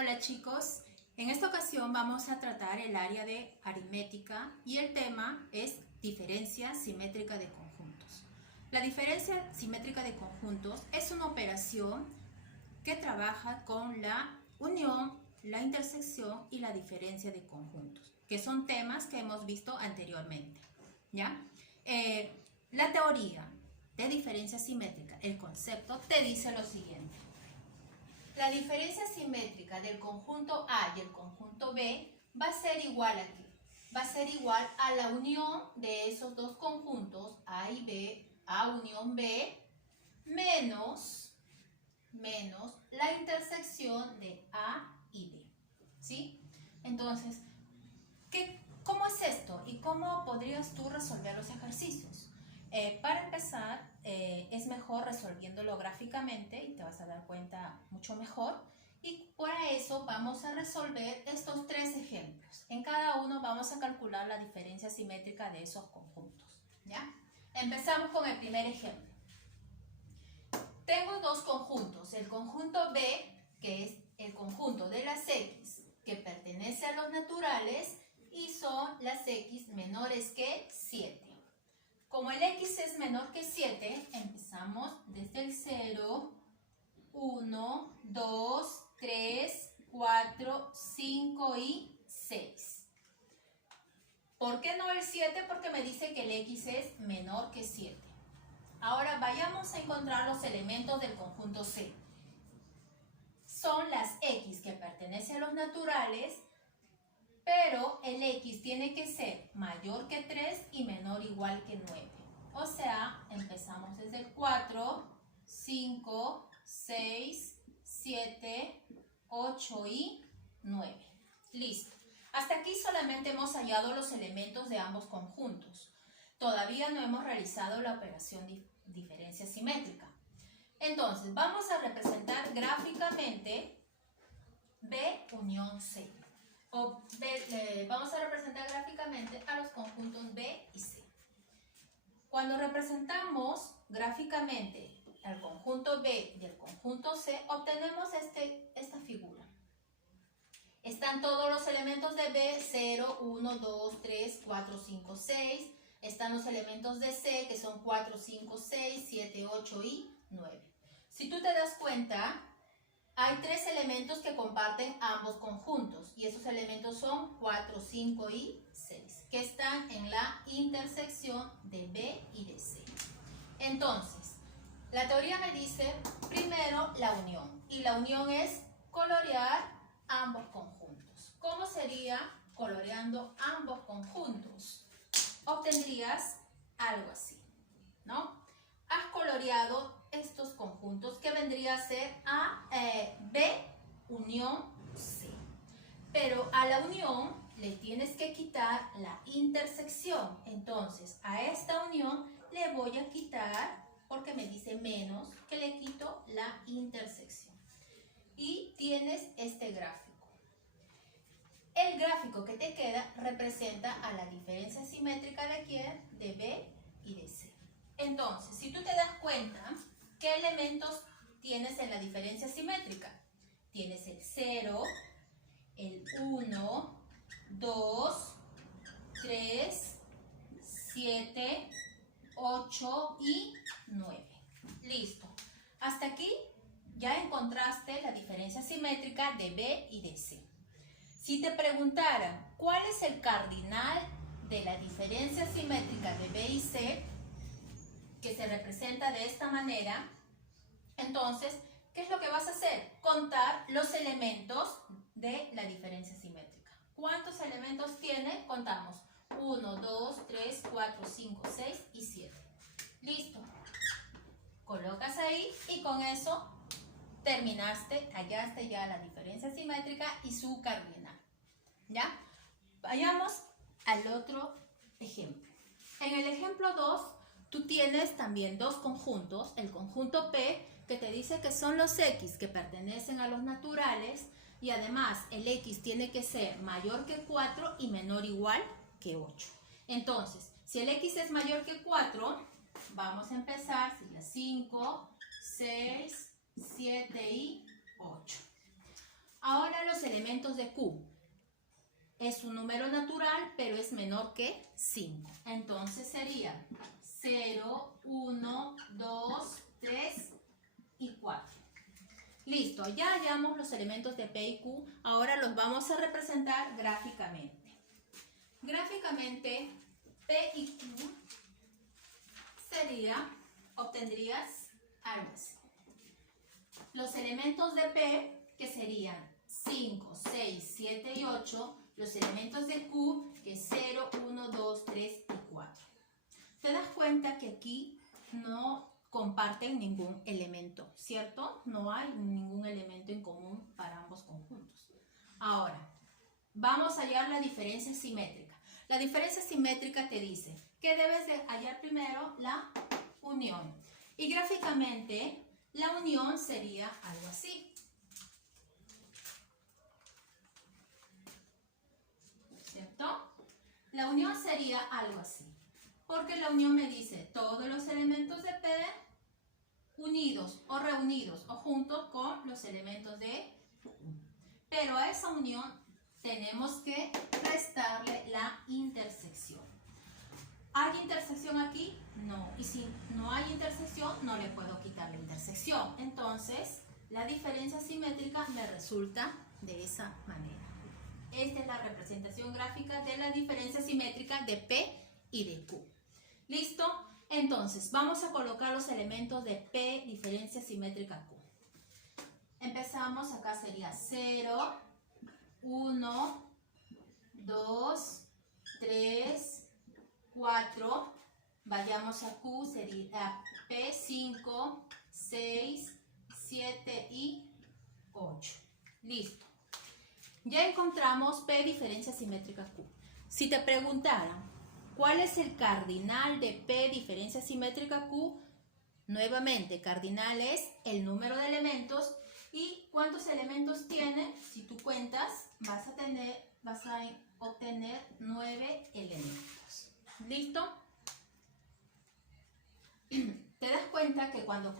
Hola chicos, en esta ocasión vamos a tratar el área de aritmética y el tema es diferencia simétrica de conjuntos. La diferencia simétrica de conjuntos es una operación que trabaja con la unión, la intersección y la diferencia de conjuntos, que son temas que hemos visto anteriormente, ¿ya? La teoría de diferencia simétrica, el concepto, te dice lo siguiente. La diferencia simétrica del conjunto A y el conjunto B va a ser igual a ¿qué? Va a ser igual a la unión de esos dos conjuntos, A y B, A unión B, menos la intersección de A y B, ¿sí? Entonces, ¿cómo es esto? ¿Y cómo podrías tú resolver los ejercicios? Para empezar, es mejor resolviéndolo gráficamente y te vas a dar cuenta mucho mejor. Y para eso vamos a resolver estos tres ejemplos. En cada uno vamos a calcular la diferencia simétrica de esos conjuntos, ¿ya? Empezamos con el primer ejemplo. Tengo dos conjuntos. El conjunto B, que es el conjunto de las X que pertenece a los naturales y son las X menores que 7. Como el X es menor que 7, empezamos desde el 0, 1, 2, 3, 4, 5 y 6. ¿Por qué no el 7? Porque me dice que el X es menor que 7. Ahora vayamos a encontrar los elementos del conjunto C. Son las X que pertenecen a los naturales, pero el X tiene que ser mayor que 3 y menor o igual que 9. O sea, empezamos desde el 4, 5, 6, 7, 8 y 9. Listo. Hasta aquí solamente hemos hallado los elementos de ambos conjuntos. Todavía no hemos realizado la operación de diferencia simétrica. Entonces, vamos a representar gráficamente B unión C. Vamos a representar gráficamente a los conjuntos B y C. Cuando representamos gráficamente el conjunto B y el conjunto C, obtenemos esta figura. Están todos los elementos de B, 0, 1, 2, 3, 4, 5, 6. Están los elementos de C, que son 4, 5, 6, 7, 8 y 9. Si tú te das cuenta, hay tres elementos que comparten ambos conjuntos y esos elementos son 4, 5 y 6 que están en la intersección de B y de C. Entonces, la teoría me dice primero la unión y la unión es colorear ambos conjuntos. ¿Cómo sería coloreando ambos conjuntos? Obtendrías algo así, ¿no? Has coloreado estos conjuntos que vendría a ser B unión C. Pero a la unión le tienes que quitar la intersección. Entonces a esta unión le voy a quitar, porque me dice menos, que le quito la intersección. Y tienes este gráfico. El gráfico que te queda representa a la diferencia simétrica de ¿quién? De B y de C. Entonces, si tú te das cuenta, ¿qué elementos tienes en la diferencia simétrica? Tienes el 0, el 1, 2, 3, 7, 8 y 9. Listo. Hasta aquí ya encontraste la diferencia simétrica de B y de C. Si te preguntaran cuál es el cardinal de la diferencia simétrica de B y C, que se representa de esta manera, entonces, ¿qué es lo que vas a hacer? Contar los elementos de la diferencia simétrica. ¿Cuántos elementos tiene? Contamos. 1, 2, 3, 4, 5, 6 y 7. Listo. Colocas ahí y con eso terminaste, hallaste ya la diferencia simétrica y su cardinal. ¿Ya? Vayamos al otro ejemplo. En el ejemplo 2, tú tienes también dos conjuntos, el conjunto P, que te dice que son los X que pertenecen a los naturales y además el X tiene que ser mayor que 4 y menor o igual que 8. Entonces, si el X es mayor que 4, vamos a empezar, 5, 6, 7 y 8. Ahora los los elementos de Q? Es un número natural, pero es menor que 5. Entonces sería 0, 1, 2, 3 y 4. Listo, ya hallamos los elementos de P y Q. Ahora los vamos a representar gráficamente. Gráficamente, P y Q obtendrías algo así. Los elementos de P, que serían 5, 6, 7 y 8. Los elementos de Q, que es 0, 1, 2, 3 y 4. Te das cuenta que aquí no comparten ningún elemento, ¿cierto? No hay ningún elemento en común para ambos conjuntos. Ahora, vamos a hallar la diferencia simétrica. La diferencia simétrica te dice que debes de hallar primero la unión. Y gráficamente, la unión sería algo así. ¿Cierto? La unión sería algo así. Porque la unión me dice todos los elementos de P unidos o reunidos o juntos con los elementos de Q. Pero a esa unión tenemos que restarle la intersección. ¿Hay intersección aquí? No. Y si no hay intersección, no le puedo quitar la intersección. Entonces, la diferencia simétrica me resulta de esa manera. Esta es la representación gráfica de la diferencia simétrica de P y de Q. ¿Listo? Entonces, vamos a colocar los elementos de P, diferencia simétrica Q. Empezamos, acá sería 0, 1, 2, 3, 4. Vayamos a Q, sería P, 5, 6, 7 y 8. Listo. Ya encontramos P, diferencia simétrica Q. Si te preguntaran, ¿cuál es el cardinal de P, diferencia simétrica Q? Nuevamente, cardinal es el número de elementos. ¿Y cuántos elementos tiene? Si tú cuentas, vas a obtener 9 elementos. ¿Listo? Te das cuenta que cuando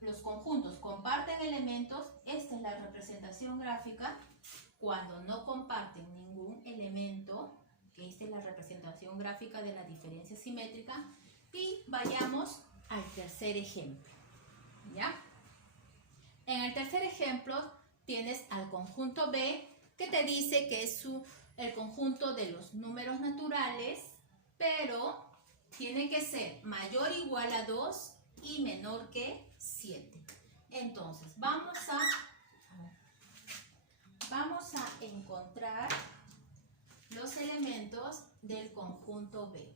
los conjuntos comparten elementos, esta es la representación gráfica. Cuando no comparten ningún elemento, que esta es la representación gráfica de la diferencia simétrica. Y vayamos al tercer ejemplo. ¿Ya? En el tercer ejemplo tienes al conjunto B, que te dice que es el conjunto de los números naturales, pero tiene que ser mayor o igual a 2 y menor que 7. Entonces, vamos a encontrar los elementos del conjunto B.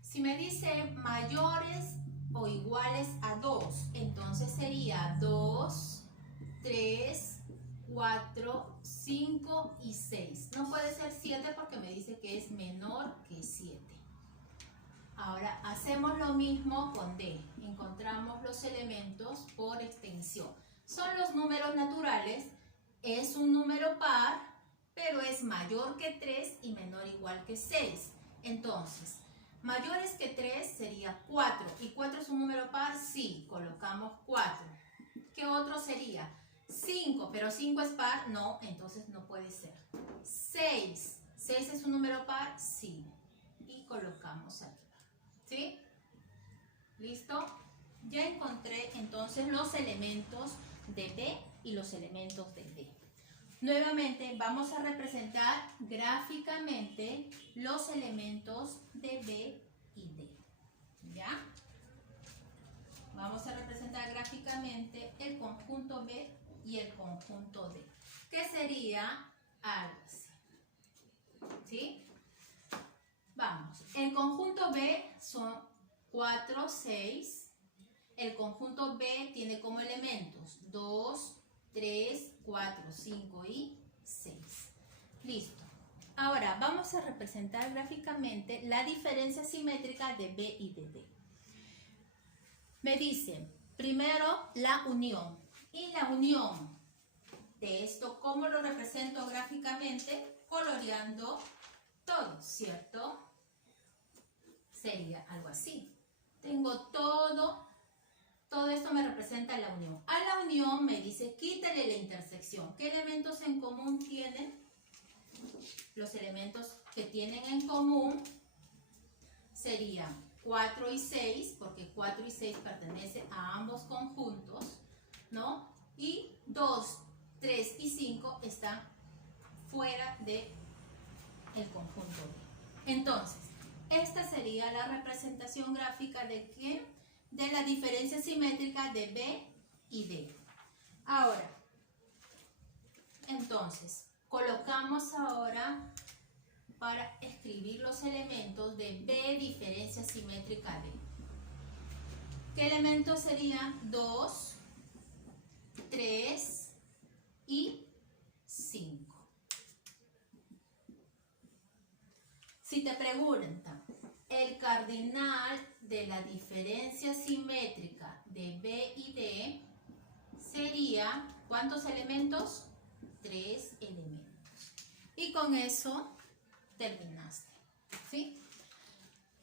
Si me dice mayores o iguales a 2, entonces sería 2, 3, 4, 5 y 6. No puede ser 7 porque me dice que es menor que 7. Ahora hacemos lo mismo con D. Encontramos los elementos por extensión. Son los números naturales. Es un número par, pero es mayor que 3 y menor o igual que 6. Entonces, mayores que 3 sería 4. ¿Y 4 es un número par? Sí, colocamos 4. ¿Qué otro sería? 5, pero 5 es par, no, entonces no puede ser. 6. ¿6 es un número par? Sí. Y colocamos aquí. ¿Sí? ¿Listo? Ya encontré entonces los elementos de B y los elementos de D. Nuevamente vamos a representar gráficamente los elementos de B y D. ¿Ya? Vamos a representar gráficamente el conjunto B y el conjunto D, que sería algo así. ¿Sí? Vamos, el conjunto B son 4, 6. El conjunto B tiene como elementos 2, 3, 4, 5 y 6. Listo. Ahora vamos a representar gráficamente la diferencia simétrica de B y de D. Me dice, primero la unión. Y la unión de esto, ¿cómo lo represento gráficamente? Coloreando todo, ¿cierto? Sería algo así. Tengo todo esto me representa la unión. A la unión me dice, quita Pregúntale la intersección. ¿Qué elementos en común tienen? Los elementos que tienen en común serían 4 y 6, porque 4 y 6 pertenecen a ambos conjuntos, ¿no? Y 2, 3 y 5 están fuera del conjunto B. Entonces, esta sería la representación gráfica de ¿qué? De la diferencia simétrica de B y D. Ahora, entonces, colocamos ahora para escribir los elementos de B diferencia simétrica D. ¿Qué elementos serían? 2, 3 y 5. Si te preguntan, el cardinal de la diferencia simétrica de B y D sería, ¿cuántos elementos? 3 elementos. Y con eso terminaste, ¿sí?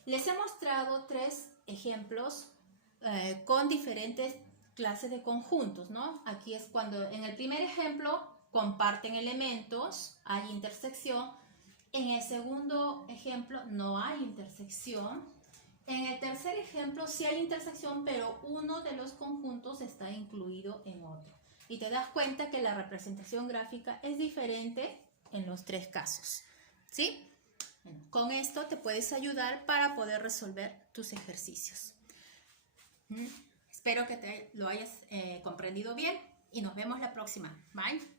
Les he mostrado 3 ejemplos con diferentes clases de conjuntos, ¿no? Aquí es cuando en el primer ejemplo comparten elementos, hay intersección. En el segundo ejemplo no hay intersección. En el tercer ejemplo sí hay intersección, pero uno de los conjuntos está incluido en otro. Y te das cuenta que la representación gráfica es diferente en los 3 casos, ¿sí? Bueno, con esto te puedes ayudar para poder resolver tus ejercicios. Espero que te lo hayas comprendido bien y nos vemos la próxima. Bye.